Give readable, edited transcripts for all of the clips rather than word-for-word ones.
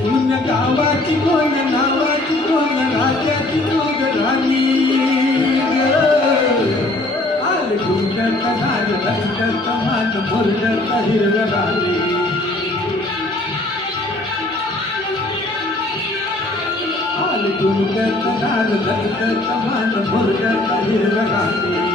पुण्य गावाची कोण नावाची कोण राज्याची कोण राणी आले गुंडता नाल रंगता मान मुरडता हिरव्या राणी आले गुंडता नाल रंगता मान मुरडता हिरव्या राणी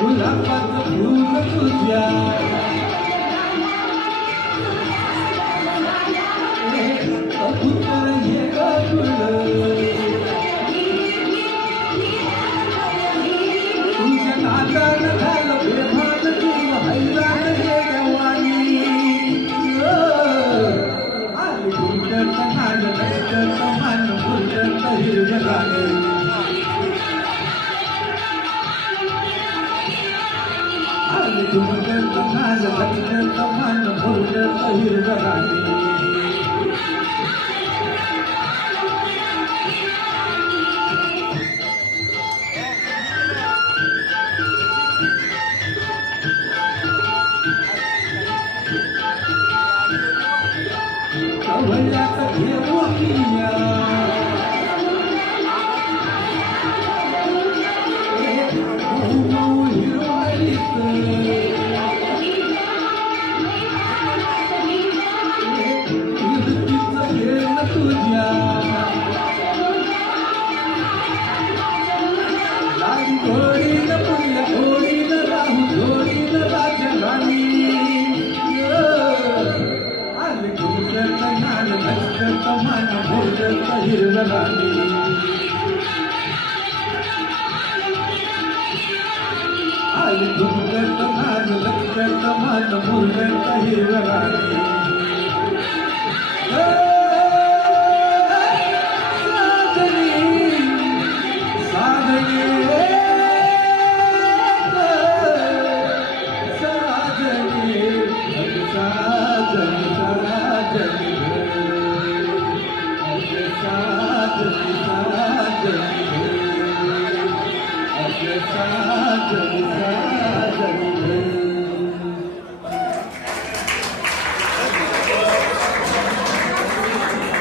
गुलाबाचं फूल तुझ्या कबूतर हे तुझ्या नादान झालं बेभान तू हैराण हे गवानी आली गुंडत नाल रंगत मान मुरडत हिरव्या राणी गुंडत नाल रंगत मान मुरडत हिरव्या राणी कवल्यात घेऊ किया मऊ हिरवाईत कीर्तीचं घेण तुझ्या लाडी घोडीन पुढल्या घोडीन राहू घोडीन राजा राणी आले गुंडत नाल रंगत मान मुरडत हिरव्या राणी आले गुंडत नाल रंगत मान मुरडत हिरव्या राणी साजन